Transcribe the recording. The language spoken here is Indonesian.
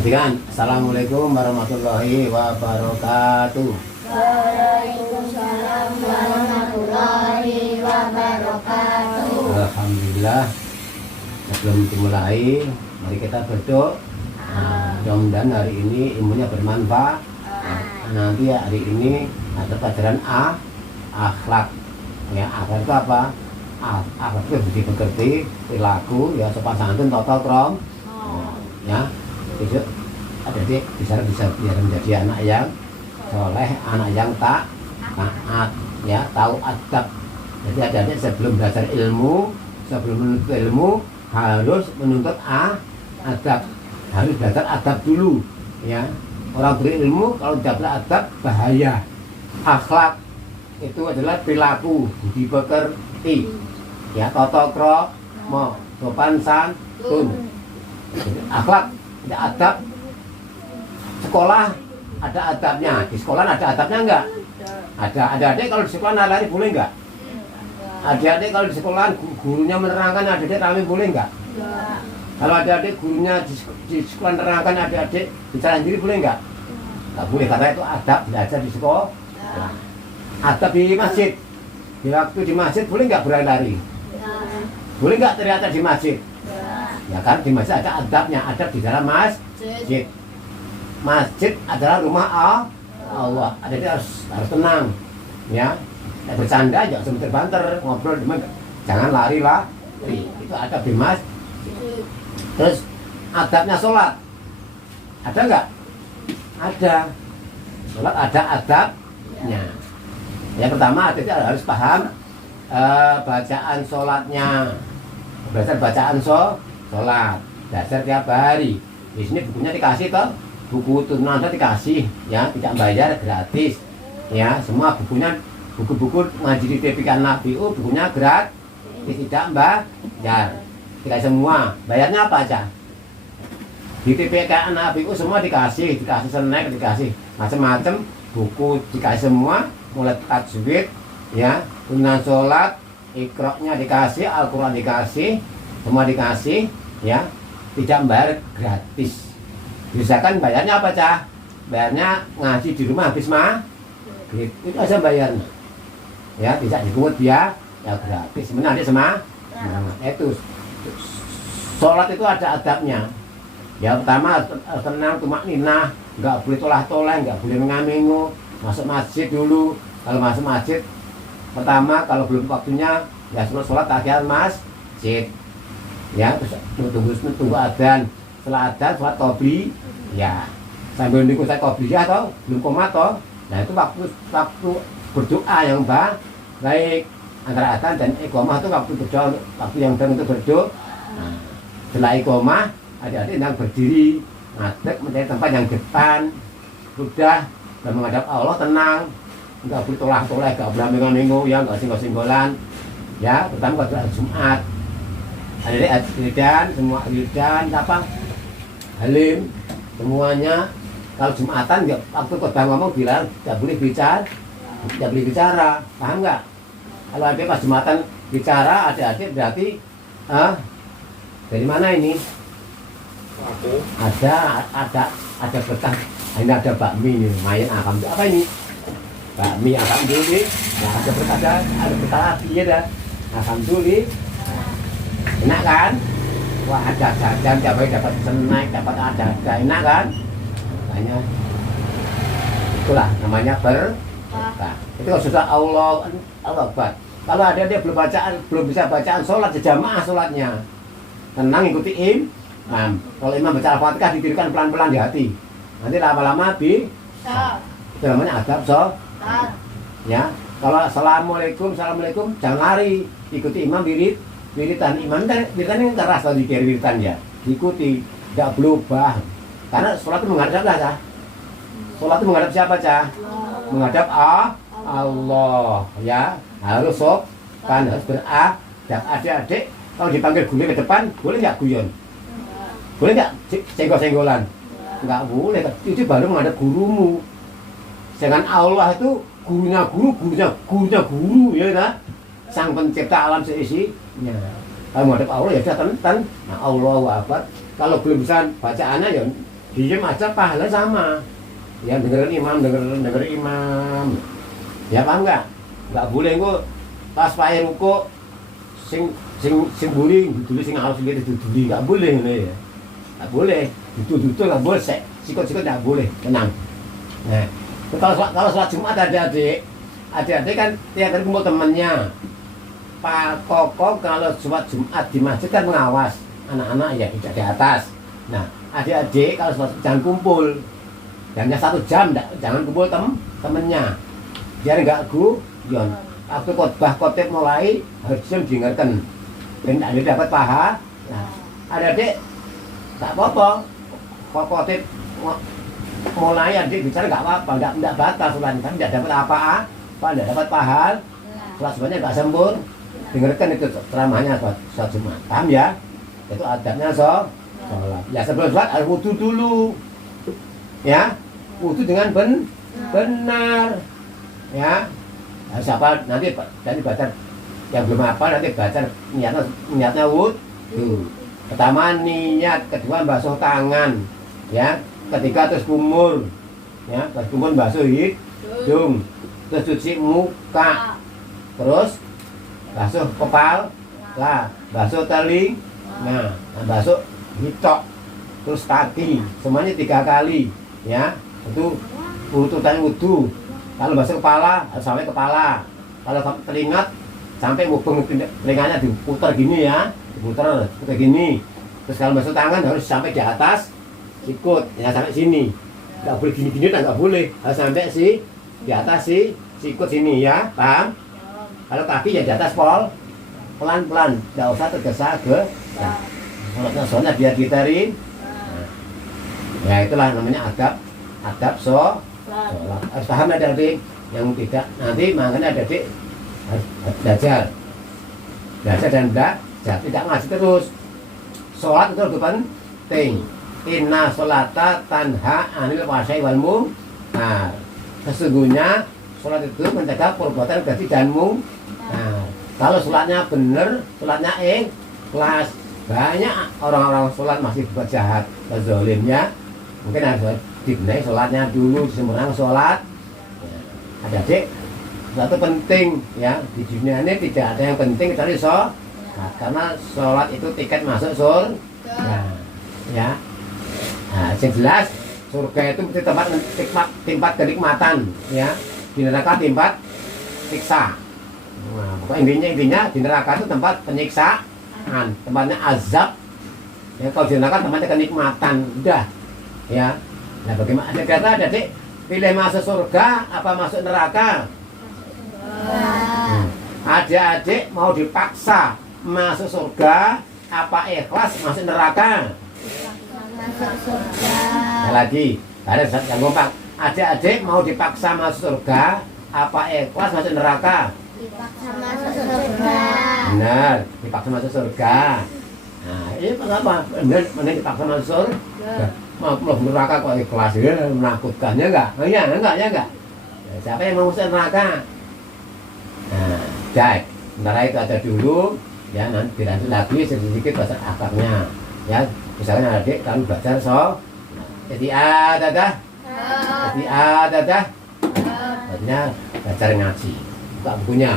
Ketigaan, Assalamualaikum warahmatullahi wabarakatuh. Waalaikumsalam warahmatullahi wabarakatuh. Alhamdulillah. Sebelum dimulai, mari kita berdoa. Mudah-mudahan hari ini ilmunya bermanfaat. Nanti hari ini ada pelajaran akhlak. Ya, akhlak itu apa? Akhlak itu budi pekerti, perilaku, ya sopan santun, tata krama. Ya, besok adik bisa biar menjadi anak yang soleh, anak yang taat, ya, tahu adab. Jadi adik-adik sebelum belajar ilmu, sebelum menuntut ilmu harus menuntut adab, harus belajar adab dulu, ya. Orang berilmu kalau tidak beradab bahaya. Akhlak itu adalah perilaku, budi pekerti, ya, tata krama, sopan santun. Akhlak, ada adab. Sekolah ada adabnya. Di sekolah ada adabnya enggak? Ada. Adik-adik kalau di sekolah lari boleh enggak? Adik-adik kalau di sekolah gurunya menerangkan adik-adik rame boleh enggak? Kalau adik-adik gurunya di sekolah menerangkan adik-adik bicara sendiri boleh enggak? Enggak boleh, karena itu adab belajar di sekolah. Adab di masjid. Di waktu di masjid boleh enggak berlari? Boleh enggak teriak di masjid? Ya kan, di masjid ada adabnya, adab di dalam masjid. Masjid adalah rumah Allah. Jadi harus tenang, ya. Bercanda jangan sebentar-banter, ngobrol jangan lari. Itu adab di masjid. Terus adabnya sholat, ada nggak? Ada. Sholat ada adabnya. Yang pertama adik harus paham bacaan sholatnya. Belajar bacaan sholat, belajar tiap hari. Di sini bukunya dikasih toh, buku turunan dikasih, ya, tidak bayar, gratis, ya. Semua bukunya, buku-buku ngaji di TPK Nabiu, bukunya gratis, tidak bayar. Dikasih semua. Bayarnya apa aja? Di TPK Nabiu semua dikasih snack, dikasih macam-macam buku, dikasih semua, mulai tajwid, ya, turunan sholat, Iqra-nya dikasih, Al-Quran dikasih, semua dikasih, ya, tidak bayar, gratis. Misalkan bayarnya apa, Cah? Bayarnya ngaji di rumah habis maghrib, itu aja bayarnya, ya, bisa dipungut ya gratis. Sebenarnya ada itu sholat itu ada adabnya. Ya, pertama harus tenang, tumakninah, nggak boleh tolah-toleh, nggak boleh mengamingu. Masuk masjid dulu. Kalau masuk masjid pertama, kalau belum waktunya, ya sholat tahiyat masjid, ya, terus tunggu adzan. Setelah adzan sholat qobliyah, ya, sambil nunggu saya qobliyah atau belum komat toh. Nah, itu waktu berdoa yang baik. Antara adzan dan iqamah itu waktu berdoa, waktu yang benar untuk berdoa. Nah, setelah iqamah adik-adik yang berdiri ngadeg mencari tempat yang depan, sudah, dan menghadap Allah, tenang. Enggak boleh tolah-toleh, enggak boleh mengo-mengo, ya, enggak singgol-singgolan. Ya, pertama pada Jumat. Adik-adik wiridan, semua wiridan, apa? Halim, semuanya. Kalau Jumatan, enggak, waktu khotbah ngomong bilang, enggak boleh bicara, paham enggak? Kalau adik pas Jumatan bicara, adik-adik berarti, dari mana ini? Ada berkah. Ini ada bakmi nih, main akam. Apa ini? Bakmi alhamdulillah, nah, ada berkah lagi ya dah. Alhamdulillah, enak kan? Wah, ada jajan, dapat snack, dapat ada enak kan? Makanya itulah namanya berkah. Itu kalau sudah Allah Akbar. Kalau ada dia belum bisa bacaan sholat, jamaah sholatnya, tenang ikuti imam. Kalau imam baca Al-Fatihah didirikan pelan-pelan di hati. Nanti lama-lama itu namanya adab ya. Kalau assalamualaikum jangan lari, ikuti imam wiritan. Imam wiritan yang keras kalau dikira wiritan, ya, ikuti, tidak berubah. Karena sholat itu menghadap lah, sholat itu menghadap siapa, Cah? Menghadap Allah, ya, harus sopan, harus beradab. Adik-adik kalau dipanggil guru ke depan boleh nggak guyon? Boleh nggak senggol-senggolan? Nggak boleh, itu baru menghadap gurumu. Dengan Allah itu gurunya guru, ya kan? Sang pencipta alam seisinya. Kalau menghadap Allah ya sudah tenang. Nah, Allahu Akbar. Kalau belum bisa bacaannya ya diem aja pahala sama. Ya dengerin imam. Ya paham nggak? Nggak boleh kok pas pakai ruku sing buri dulu sing harus lihat dulu nggak boleh ya. Nggak boleh. Duduk nggak boleh. Sikut-sikut nggak boleh. Tenang. Nah, kalau sholat Jumat adik-adik kan tiap hari kumpul temennya. Pak Koko kalau sholat Jumat di masjid kan mengawas anak-anak ya tidak di atas. Nah, adik-adik kalau sholat jangan kumpul. Hanya 1 jam, jangan kumpul temennya. Biar enggak guyon. Waktu khotbah mulai harus dengarkan. Dan ada dapat paha. Nah, adik-adik tak apa-apa. Khotib mulai adik bicara enggak apa-apa, enggak batal sholat, kan enggak dapat apa-apa, enggak dapat paha. Sholat sebenarnya enggak sempurna. Dengarkan itu ceramahnya sholat Jumat. Paham ya? Itu adabnya sholat. Ya sebelum sholat harus wudu dulu. Ya, wudu dengan benar. Ya, siapa nanti baca yang belum apa nanti baca niatnya wudu. Pertama niat, kedua basuh tangan. Ya, ketiga terus kumur. Ya, terus kumur basuh hidung. Terus cuci muka. Terus basuh kepala, basuh telinga, basuh hitok, terus kaki, semuanya 3 kali, ya. Itu urutan wudu. Kalau basuh kepala sampai kepala, kalau telinga sampai mubeng telinganya diputar gini ya, diputar gini. Terus kalau basuh tangan harus sampai di atas sikut, ya sampai sini. Nggak boleh gini-gini, nggak boleh, harus sampai di atas sikut sini ya, paham? Kalau kaki ya di atas pelan-pelan, nggak usah tergesa ke. Sholatnya biar diterin. Ya itulah namanya adab sholat. Harus paham adik-adik, yang tidak nanti makanya adik-adik harus belajar dan belajar, tidak ngaji terus. Sholat itu lebih penting. Inna sholata tanha anil fahsya'i wal munkar. Sesungguhnya sholat itu mencegah perbuatan keji dan munkar. Nah, kalau sholatnya benar, sholatnya ikhlas. Banyak orang-orang sholat masih berbuat jahat, zalim ya. Mungkin harus dibenahi sholatnya dulu, disempurnakan sholat. Ya, adik-adik, satu penting ya, di dunia ini tidak ada yang penting kecuali sholat. Nah, karena sholat itu tiket masuk surga. Ya. Nah, yang jelas surga itu tempat kenikmatan, ya. Di neraka tempat siksa. Nah, pokoknya intinya di neraka itu tempat penyiksaan, tempatnya azab. Ya, kalau di neraka tempatnya kenikmatan, udah. Ya. Nah, bagaimana adik-adik pilih masuk surga apa masuk neraka? Adik-adik mau dipaksa masuk surga apa ikhlas masuk neraka? Masuk surga. Nah, lagi, ada yang kompak. Adik-adik mau dipaksa masuk surga apa ikhlas masuk neraka? Dipaksa masuk surga. Benar, dipaksa masuk surga. Nah, ini kenapa? Benar dipaksa masuk surga. Mau neraka kok ikhlas ya, menakutkannya enggak? Oh iya, enggak. Ya, siapa yang mau masuk neraka? Nah, cek. Sementara itu ada dulu, ya nanti dilanjut lagi sedikit bahasa akarnya. Ya, misalnya adik kamu belajar jadi dadah. Jadi dadah. Artinya belajar ngaji. Buka bukunya.